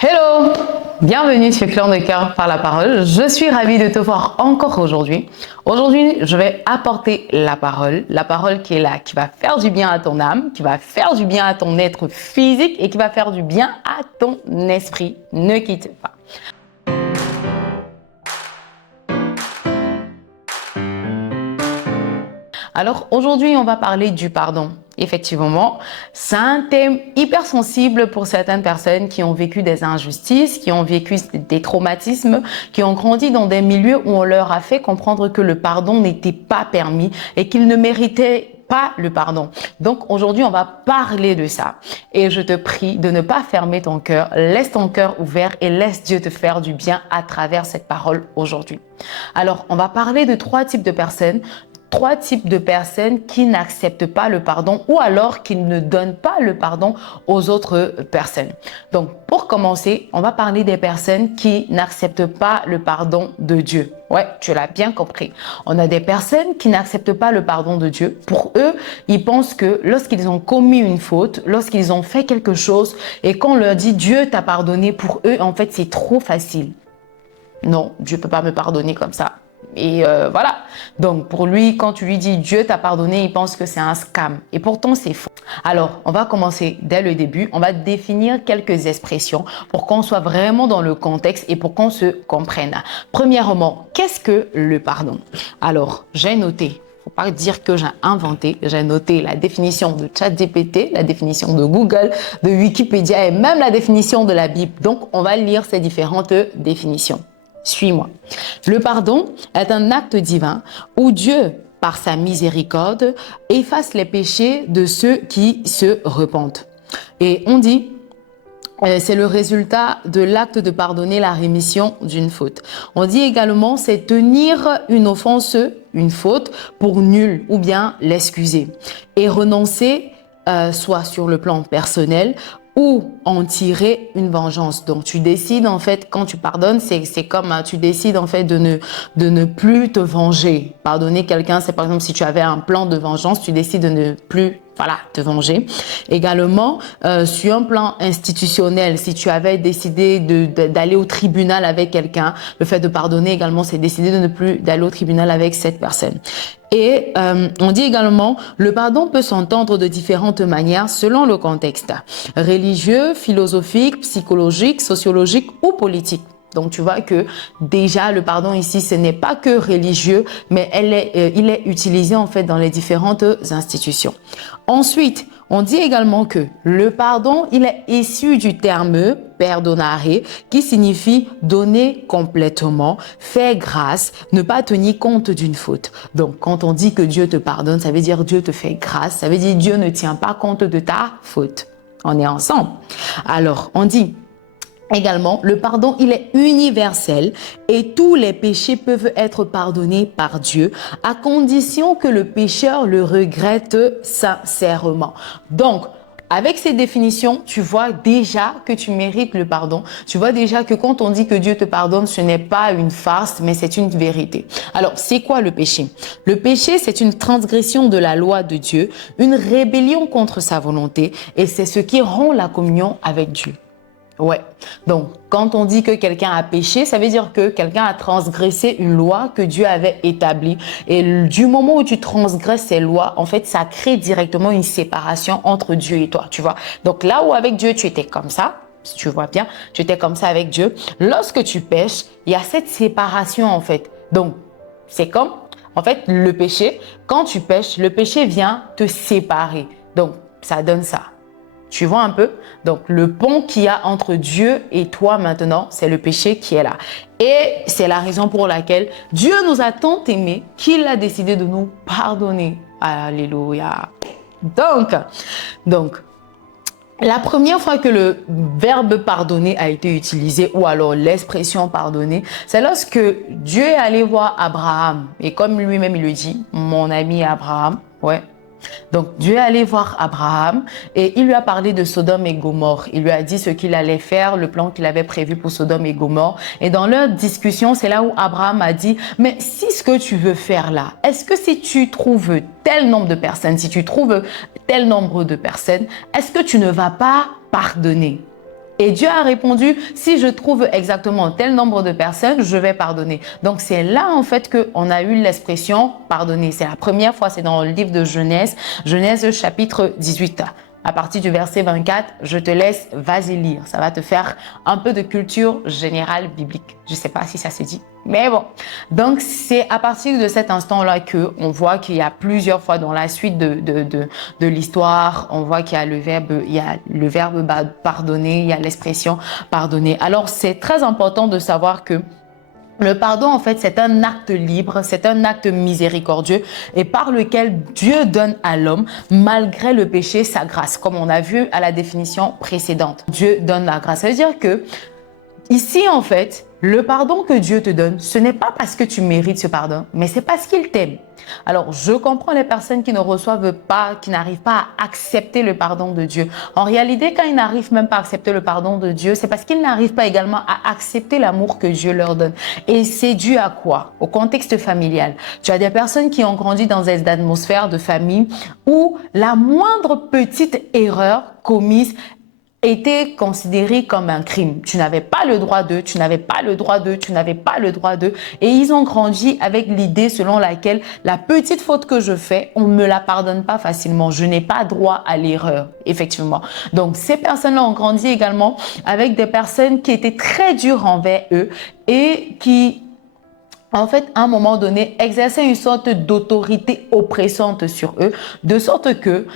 Hello! Bienvenue sur Clan de Cœur par la parole. Je suis ravie de te voir encore aujourd'hui. Aujourd'hui, je vais apporter la parole qui est là, qui va faire du bien à ton âme, qui va faire du bien à ton être physique et qui va faire du bien à ton esprit. Ne quitte pas. Alors aujourd'hui, on va parler du pardon. Effectivement, c'est un thème hyper sensible pour certaines personnes qui ont vécu des injustices, qui ont vécu des traumatismes, qui ont grandi dans des milieux où on leur a fait comprendre que le pardon n'était pas permis et qu'ils ne méritaient pas le pardon. Donc aujourd'hui, on va parler de ça. Et je te prie de ne pas fermer ton cœur. Laisse ton cœur ouvert et laisse Dieu te faire du bien à travers cette parole aujourd'hui. Alors, on va parler de trois types de personnes. Trois types de personnes qui n'acceptent pas le pardon ou alors qui ne donnent pas le pardon aux autres personnes. Donc, pour commencer, on va parler des personnes qui n'acceptent pas le pardon de Dieu. Ouais, tu l'as bien compris. On a des personnes qui n'acceptent pas le pardon de Dieu. Pour eux, ils pensent que lorsqu'ils ont commis une faute, lorsqu'ils ont fait quelque chose et qu'on leur dit Dieu t'a pardonné, pour eux, en fait, c'est trop facile. Non, Dieu peut pas me pardonner comme ça. Et voilà. Donc, pour lui, quand tu lui dis Dieu t'a pardonné, il pense que c'est un scam. Et pourtant, c'est faux. Alors, on va commencer dès le début. On va définir quelques expressions pour qu'on soit vraiment dans le contexte et pour qu'on se comprenne. Premièrement, qu'est-ce que le pardon? Alors, j'ai noté. Faut pas dire que j'ai inventé. J'ai noté la définition de ChatGPT, la définition de Google, de Wikipédia et même la définition de la Bible. Donc, on va lire ces différentes définitions. Suis-moi. Le pardon est un acte divin où Dieu, par sa miséricorde, efface les péchés de ceux qui se repentent. Et on dit, c'est le résultat de l'acte de pardonner la rémission d'une faute. On dit également, c'est tenir une offense, une faute, pour nulle ou bien l'excuser. Et renoncer, soit sur le plan personnel, ou en tirer une vengeance. Donc, tu décides, en fait, quand tu pardonnes, c'est comme tu décides, en fait, de ne plus te venger. Pardonner quelqu'un, c'est par exemple, si tu avais un plan de vengeance, tu décides de ne plus te venger. Également, sur un plan institutionnel, si tu avais décidé d'aller au tribunal avec quelqu'un, le fait de pardonner également, c'est décider de ne plus d'aller au tribunal avec cette personne. Et on dit également, le pardon peut s'entendre de différentes manières selon le contexte, religieux, philosophique, psychologique, sociologique ou politique. Donc, tu vois que déjà, le pardon ici, ce n'est pas que religieux, mais il est utilisé en fait dans les différentes institutions. Ensuite, on dit également que le pardon, il est issu du terme perdonare, qui signifie donner complètement, faire grâce, ne pas tenir compte d'une faute. Donc, quand on dit que Dieu te pardonne, ça veut dire Dieu te fait grâce, ça veut dire Dieu ne tient pas compte de ta faute. On est ensemble. Alors, on dit également, le pardon, il est universel et tous les péchés peuvent être pardonnés par Dieu à condition que le pécheur le regrette sincèrement. Donc, avec ces définitions, tu vois déjà que tu mérites le pardon. Tu vois déjà que quand on dit que Dieu te pardonne, ce n'est pas une farce, mais c'est une vérité. Alors, c'est quoi le péché? Le péché, c'est une transgression de la loi de Dieu, une rébellion contre sa volonté et c'est ce qui rompt la communion avec Dieu. Ouais. Donc, quand on dit que quelqu'un a péché, ça veut dire que quelqu'un a transgressé une loi que Dieu avait établie. Et du moment où tu transgresses ces lois, en fait, ça crée directement une séparation entre Dieu et toi, tu vois. Donc, là où avec Dieu, tu étais comme ça, si tu vois bien, tu étais comme ça avec Dieu. Lorsque tu pêches, il y a cette séparation, en fait. Donc, c'est comme, en fait, le péché. Quand tu pêches, le péché vient te séparer. Donc, ça donne ça. Tu vois un peu? Donc, le pont qu'il y a entre Dieu et toi maintenant, c'est le péché qui est là. Et c'est la raison pour laquelle Dieu nous a tant aimés qu'il a décidé de nous pardonner. Alléluia. Donc, la première fois que le verbe pardonner a été utilisé ou alors l'expression pardonner, c'est lorsque Dieu est allé voir Abraham. Et comme lui-même il le dit, mon ami Abraham, ouais. Donc, Dieu est allé voir Abraham et il lui a parlé de Sodome et Gomorrhe. Il lui a dit ce qu'il allait faire, le plan qu'il avait prévu pour Sodome et Gomorrhe. Et dans leur discussion, c'est là où Abraham a dit, mais si ce que tu veux faire là, est-ce que si tu trouves tel nombre de personnes, si tu trouves tel nombre de personnes, est-ce que tu ne vas pas pardonner? Et Dieu a répondu, si je trouve exactement tel nombre de personnes, je vais pardonner. Donc, c'est là, en fait, qu'on a eu l'expression pardonner. C'est la première fois, c'est dans le livre de Genèse, Genèse chapitre 18. À partir du verset 24, je te laisse, vas-y lire. Ça va te faire un peu de culture générale biblique. Je ne sais pas si ça se dit, mais bon. Donc, c'est à partir de cet instant-là qu'on voit qu'il y a plusieurs fois dans la suite de l'histoire, on voit qu'il y a le verbe pardonner, il y a l'expression pardonner. Alors, c'est très important de savoir que le pardon, en fait, c'est un acte libre, c'est un acte miséricordieux et par lequel Dieu donne à l'homme, malgré le péché, sa grâce, comme on a vu à la définition précédente. Dieu donne la grâce. Ça veut dire que ici, en fait, le pardon que Dieu te donne, ce n'est pas parce que tu mérites ce pardon, mais c'est parce qu'il t'aime. Alors, je comprends les personnes qui ne reçoivent pas, qui n'arrivent pas à accepter le pardon de Dieu. En réalité, quand ils n'arrivent même pas à accepter le pardon de Dieu, c'est parce qu'ils n'arrivent pas également à accepter l'amour que Dieu leur donne. Et c'est dû à quoi? Au contexte familial. Tu as des personnes qui ont grandi dans des atmosphères de famille où la moindre petite erreur commise était considéré comme un crime. Tu n'avais pas le droit d'eux, tu n'avais pas le droit d'eux, tu n'avais pas le droit d'eux. Et ils ont grandi avec l'idée selon laquelle la petite faute que je fais, on ne me la pardonne pas facilement. Je n'ai pas droit à l'erreur, effectivement. Donc, ces personnes-là ont grandi également avec des personnes qui étaient très dures envers eux et qui en fait, à un moment donné, exercer une sorte d'autorité oppressante sur eux, de sorte que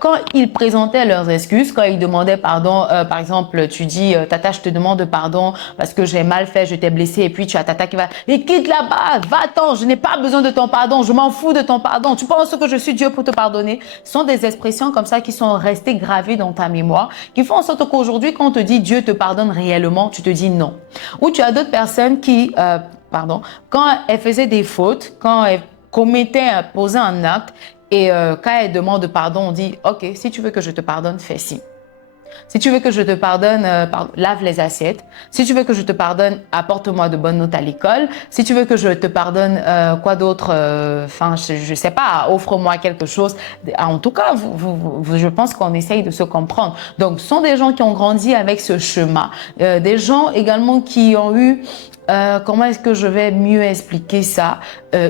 quand ils présentaient leurs excuses, quand ils demandaient pardon, par exemple, tu dis, Tata, je te demande pardon parce que j'ai mal fait, je t'ai blessé, et puis tu as Tata qui va, et quitte là-bas, va-t'en, je n'ai pas besoin de ton pardon, je m'en fous de ton pardon, tu penses que je suis Dieu pour te pardonner? Ce sont des expressions comme ça qui sont restées gravées dans ta mémoire, qui font en sorte qu'aujourd'hui, quand on te dit Dieu te pardonne réellement, tu te dis non. Ou tu as d'autres personnes qui quand elle faisait des fautes, quand elle posait un acte et quand elle demande pardon, on dit « Ok, si tu veux que je te pardonne, fais ci. Si tu veux que je te pardonne, lave les assiettes. Si tu veux que je te pardonne, apporte-moi de bonnes notes à l'école. Si tu veux que je te pardonne, quoi d'autre? Je sais pas, offre-moi quelque chose. » En tout cas, je pense qu'on essaye de se comprendre. Donc, ce sont des gens qui ont grandi avec ce chemin. Des gens également qui ont eu comment est-ce que je vais mieux expliquer ça?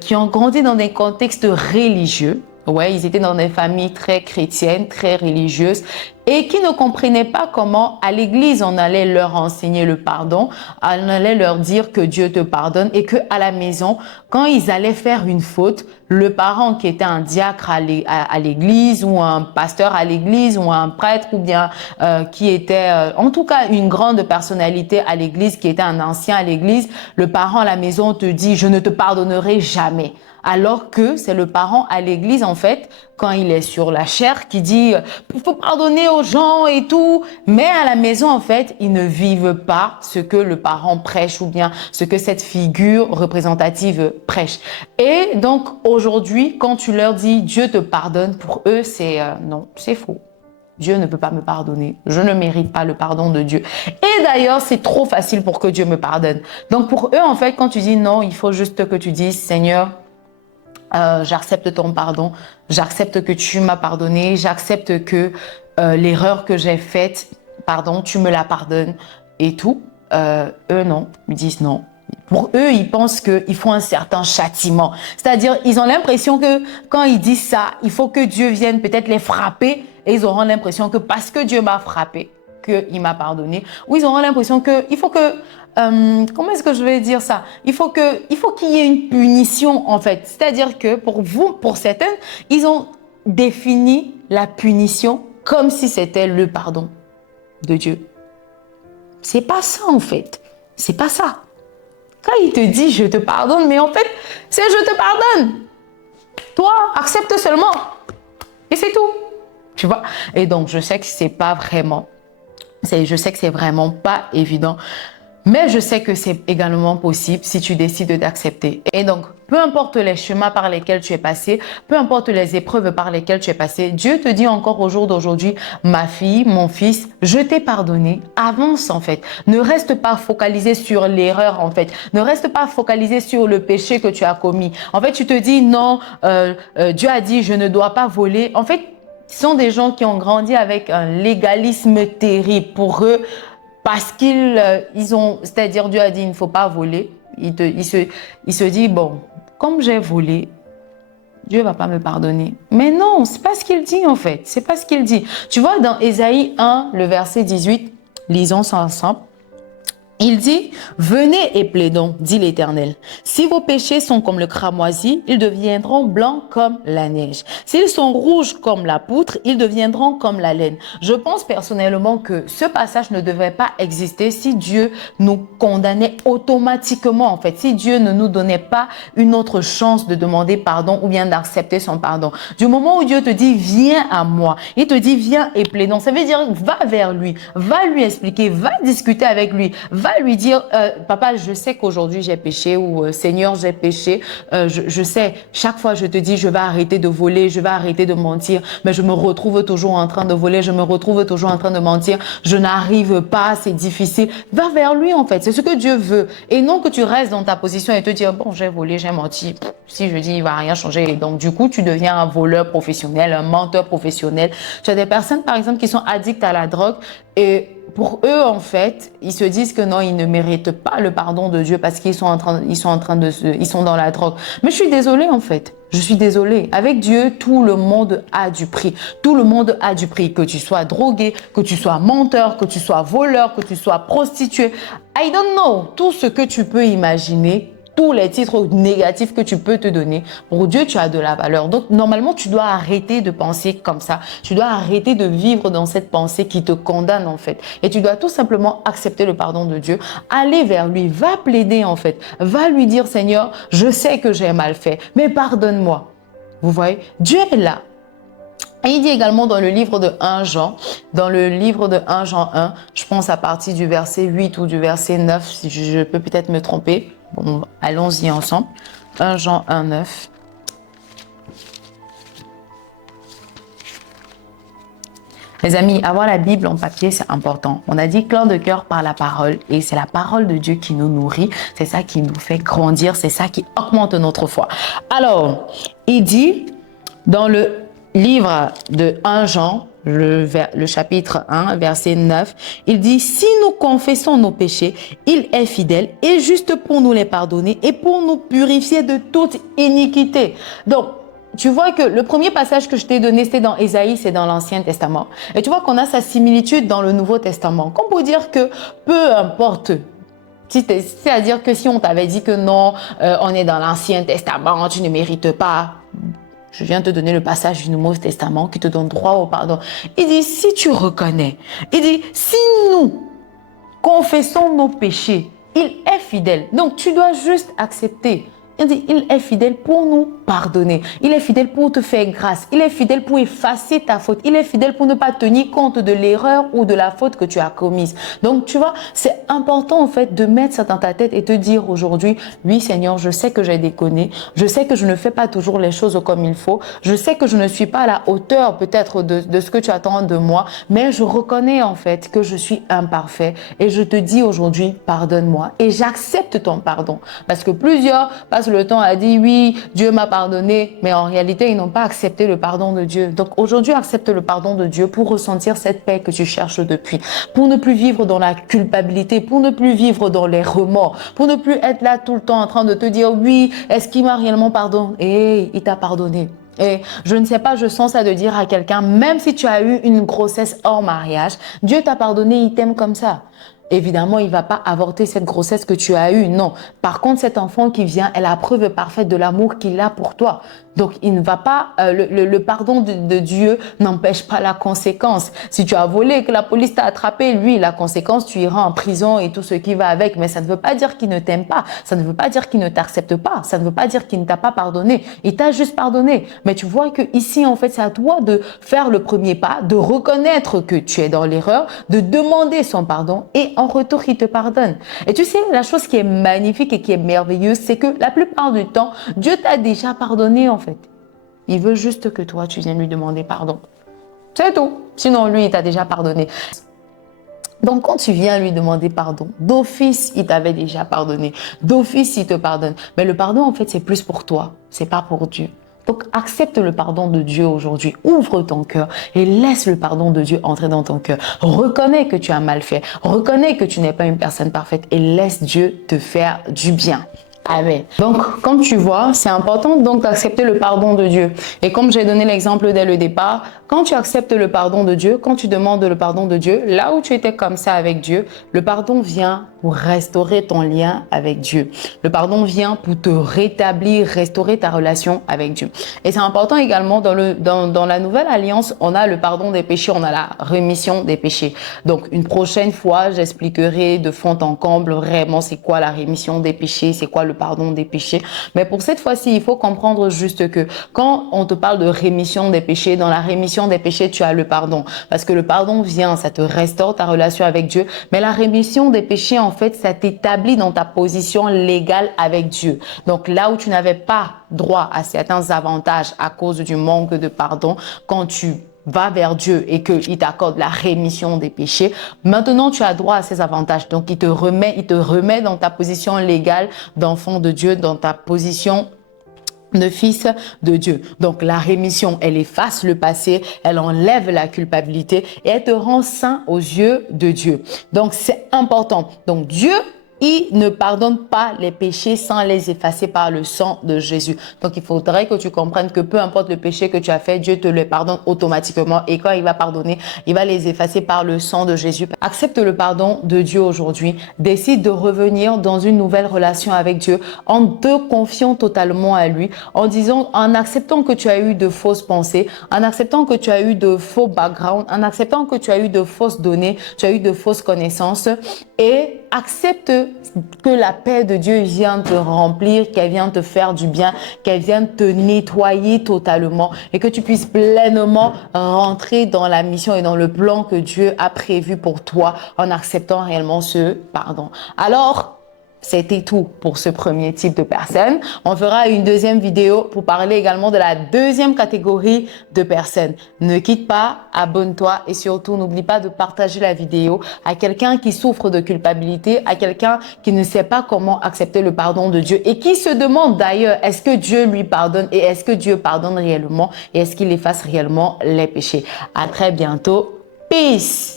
Qui ont grandi dans des contextes religieux. Ouais, ils étaient dans des familles très chrétiennes, très religieuses et qui ne comprenaient pas comment à l'église on allait leur enseigner le pardon, on allait leur dire que Dieu te pardonne et que à la maison, quand ils allaient faire une faute, le parent qui était un diacre à l'église ou un pasteur à l'église ou un prêtre ou bien qui était en tout cas une grande personnalité à l'église, qui était un ancien à l'église, le parent à la maison te dit « je ne te pardonnerai jamais ». Alors que c'est le parent à l'église, en fait, quand il est sur la chair, qui dit « il faut pardonner aux gens et tout ». Mais à la maison, en fait, ils ne vivent pas ce que le parent prêche ou bien ce que cette figure représentative prêche. Et donc, aujourd'hui, quand tu leur dis « Dieu te pardonne », pour eux, c'est non, c'est faux. Dieu ne peut pas me pardonner. Je ne mérite pas le pardon de Dieu. Et d'ailleurs, c'est trop facile pour que Dieu me pardonne. Donc, pour eux, en fait, quand tu dis non, il faut juste que tu dises « Seigneur, j'accepte ton pardon, j'accepte que tu m'as pardonné, j'accepte que l'erreur que j'ai faite, pardon, tu me la pardonnes et tout. » Eux, non, ils disent non. Pour eux, ils pensent qu'il faut un certain châtiment. C'est-à-dire, ils ont l'impression que quand ils disent ça, il faut que Dieu vienne peut-être les frapper et ils auront l'impression que parce que Dieu m'a frappé, qu'il m'a pardonné. Ou ils auront l'impression qu'il faut que comment est-ce que je vais dire ça? Il faut qu'il y ait une punition, en fait. C'est-à-dire que pour certains, ils ont défini la punition comme si c'était le pardon de Dieu. C'est pas ça, en fait. C'est pas ça. Quand il te dit « je te pardonne », mais en fait, c'est « je te pardonne ». Toi, accepte seulement. Et c'est tout. Tu vois? Et donc, je sais que c'est pas vraiment... Je sais que c'est vraiment pas évident. Mais je sais que c'est également possible si tu décides d'accepter. Et donc, peu importe les chemins par lesquels tu es passé, peu importe les épreuves par lesquelles tu es passé, Dieu te dit encore au jour d'aujourd'hui, ma fille, mon fils, je t'ai pardonné, avance en fait. Ne reste pas focalisé sur l'erreur en fait. Ne reste pas focalisé sur le péché que tu as commis. En fait, tu te dis non, Dieu a dit je ne dois pas voler. En fait, ce sont des gens qui ont grandi avec un légalisme terrible. Pour eux, parce ils ont, c'est-à-dire Dieu a dit il ne faut pas voler. Il se dit, bon, comme j'ai volé, Dieu va pas me pardonner. Mais non, c'est pas ce qu'il dit en fait. C'est pas ce qu'il dit. Tu vois, dans Ésaïe 1, le verset 18, lisons ça ensemble. Il dit, venez et plaidons, dit l'Éternel. Si vos péchés sont comme le cramoisi, ils deviendront blancs comme la neige. S'ils sont rouges comme la poutre, ils deviendront comme la laine. Je pense personnellement que ce passage ne devrait pas exister si Dieu nous condamnait automatiquement, en fait. Si Dieu ne nous donnait pas une autre chance de demander pardon ou bien d'accepter son pardon. Du moment où Dieu te dit, viens à moi, il te dit, viens et plaidons. Ça veut dire, va vers lui, va lui expliquer, va discuter avec lui, va lui dire, papa, je sais qu'aujourd'hui j'ai péché ou Seigneur, j'ai péché. Je sais, chaque fois je te dis, je vais arrêter de voler, je vais arrêter de mentir, mais je me retrouve toujours en train de voler, je me retrouve toujours en train de mentir, je n'arrive pas, c'est difficile. Va vers lui en fait, c'est ce que Dieu veut. Et non que tu restes dans ta position et te dire, bon, j'ai volé, j'ai menti. Si je dis, il va rien changer. Et donc du coup, tu deviens un voleur professionnel, un menteur professionnel. Tu as des personnes par exemple qui sont addictes à la drogue et pour eux, en fait, ils se disent que non, ils ne méritent pas le pardon de Dieu parce qu'ils sont ils sont dans la drogue. Mais je suis désolée, en fait. Je suis désolée. Avec Dieu, tout le monde a du prix. Tout le monde a du prix. Que tu sois drogué, que tu sois menteur, que tu sois voleur, que tu sois prostituée. I don't know. Tout ce que tu peux imaginer, tous les titres négatifs que tu peux te donner, pour Dieu, tu as de la valeur. Donc, normalement, tu dois arrêter de penser comme ça. Tu dois arrêter de vivre dans cette pensée qui te condamne, en fait. Et tu dois tout simplement accepter le pardon de Dieu, aller vers lui, va plaider, en fait. Va lui dire, Seigneur, je sais que j'ai mal fait, mais pardonne-moi. Vous voyez, Dieu est là. Et il dit également dans le livre de 1 Jean, dans le livre de 1 Jean 1, je pense à partir du verset 8 ou du verset 9, si je peux peut-être me tromper. Bon, allons-y ensemble. 1 Jean 1, 9. Les amis, avoir la Bible en papier, c'est important. On a dit clan de cœur par la parole et c'est la parole de Dieu qui nous nourrit. C'est ça qui nous fait grandir, c'est ça qui augmente notre foi. Alors, il dit dans le livre de 1 Jean, le chapitre 1, verset 9, il dit « Si nous confessons nos péchés, il est fidèle et juste pour nous les pardonner et pour nous purifier de toute iniquité. » Donc, tu vois que le premier passage que je t'ai donné, c'était dans Ésaïe, c'est dans l'Ancien Testament. Et tu vois qu'on a sa similitude dans le Nouveau Testament. Comme pour dire que peu importe, c'est-à-dire que si on t'avait dit que non, on est dans l'Ancien Testament, tu ne mérites pas. Je viens te donner le passage du Nouveau Testament qui te donne droit au pardon. Il dit, si tu reconnais, il dit, si nous confessons nos péchés, il est fidèle. Donc, tu dois juste accepter. Il dit, il est fidèle pour nous pardonner. Il est fidèle pour te faire grâce. Il est fidèle pour effacer ta faute. Il est fidèle pour ne pas tenir compte de l'erreur ou de la faute que tu as commise. Donc, tu vois, c'est important en fait de mettre ça dans ta tête et te dire aujourd'hui, oui Seigneur, je sais que j'ai déconné. Je sais que je ne fais pas toujours les choses comme il faut. Je sais que je ne suis pas à la hauteur peut-être de ce que tu attends de moi. Mais je reconnais en fait que je suis imparfait. Et je te dis aujourd'hui, pardonne-moi. Et j'accepte ton pardon. Parce que plusieurs passent le temps à dire, oui, Dieu m'a pardonné. Mais en réalité, ils n'ont pas accepté le pardon de Dieu. Donc aujourd'hui, accepte le pardon de Dieu pour ressentir cette paix que tu cherches depuis. Pour ne plus vivre dans la culpabilité, pour ne plus vivre dans les remords, pour ne plus être là tout le temps en train de te dire, oui, est-ce qu'il m'a réellement pardonné? Et il t'a pardonné. Et je ne sais pas, je sens ça de dire à quelqu'un, même si tu as eu une grossesse hors mariage, Dieu t'a pardonné, il t'aime comme ça. Évidemment, il ne va pas avorter cette grossesse que tu as eue, non. Par contre, cet enfant qui vient est la preuve parfaite de l'amour qu'il a pour toi. Donc, il ne va pas, le pardon de Dieu n'empêche pas la conséquence. Si tu as volé et que la police t'a attrapé, lui, la conséquence, tu iras en prison et tout ce qui va avec. Mais ça ne veut pas dire qu'il ne t'aime pas. Ça ne veut pas dire qu'il ne t'accepte pas. Ça ne veut pas dire qu'il ne t'a pas pardonné. Il t'a juste pardonné. Mais tu vois que ici, en fait, c'est à toi de faire le premier pas, de reconnaître que tu es dans l'erreur, de demander son pardon et en retour, il te pardonne. Et tu sais, la chose qui est magnifique et qui est merveilleuse, c'est que la plupart du temps, Dieu t'a déjà pardonné, en fait. Il veut juste que toi, tu viennes lui demander pardon. C'est tout. Sinon, lui, il t'a déjà pardonné. Donc, quand tu viens lui demander pardon, d'office, il t'avait déjà pardonné. D'office, il te pardonne. Mais le pardon, en fait, c'est plus pour toi. C'est pas pour Dieu. Donc, accepte le pardon de Dieu aujourd'hui. Ouvre ton cœur et laisse le pardon de Dieu entrer dans ton cœur. Reconnais que tu as mal fait. Reconnais que tu n'es pas une personne parfaite et laisse Dieu te faire du bien. Amen. Donc, comme tu vois, c'est important donc d'accepter le pardon de Dieu. Et comme j'ai donné l'exemple dès le départ, quand tu acceptes le pardon de Dieu, quand tu demandes le pardon de Dieu, là où tu étais comme ça avec Dieu, le pardon vient pour restaurer ton lien avec Dieu. Le pardon vient pour te rétablir, restaurer ta relation avec Dieu. Et c'est important également dans la nouvelle alliance, on a le pardon des péchés, on a la rémission des péchés. Donc, une prochaine fois, j'expliquerai de fond en comble vraiment c'est quoi la rémission des péchés, c'est quoi le pardon des péchés. Mais pour cette fois-ci, il faut comprendre juste que quand on te parle de rémission des péchés, dans la rémission des péchés, tu as le pardon. Parce que le pardon vient, ça te restaure ta relation avec Dieu. Mais la rémission des péchés, en fait, ça t'établit dans ta position légale avec Dieu. Donc là où tu n'avais pas droit à certains avantages à cause du manque de pardon, quand tu va vers Dieu et qu'il t'accorde la rémission des péchés, maintenant tu as droit à ces avantages. Donc il te remet dans ta position légale d'enfant de Dieu, dans ta position de fils de Dieu. Donc la rémission, elle efface le passé, elle enlève la culpabilité et elle te rend saint aux yeux de Dieu. Donc c'est important. Donc Dieu, il ne pardonne pas les péchés sans les effacer par le sang de Jésus. Donc, il faudrait que tu comprennes que peu importe le péché que tu as fait, Dieu te le pardonne automatiquement. Et quand il va pardonner, il va les effacer par le sang de Jésus. Accepte le pardon de Dieu aujourd'hui. Décide de revenir dans une nouvelle relation avec Dieu en te confiant totalement à lui, en acceptant que tu as eu de fausses pensées, en acceptant que tu as eu de faux backgrounds, en acceptant que tu as eu de fausses données, tu as eu de fausses connaissances et accepte que la paix de Dieu vienne te remplir, qu'elle vienne te faire du bien, qu'elle vienne te nettoyer totalement et que tu puisses pleinement rentrer dans la mission et dans le plan que Dieu a prévu pour toi en acceptant réellement ce pardon. Alors, c'était tout pour ce premier type de personnes. On fera une deuxième vidéo pour parler également de la deuxième catégorie de personnes. Ne quitte pas, abonne-toi et surtout n'oublie pas de partager la vidéo à quelqu'un qui souffre de culpabilité, à quelqu'un qui ne sait pas comment accepter le pardon de Dieu et qui se demande d'ailleurs est-ce que Dieu lui pardonne et est-ce que Dieu pardonne réellement et est-ce qu'il efface réellement les péchés. À très bientôt. Peace!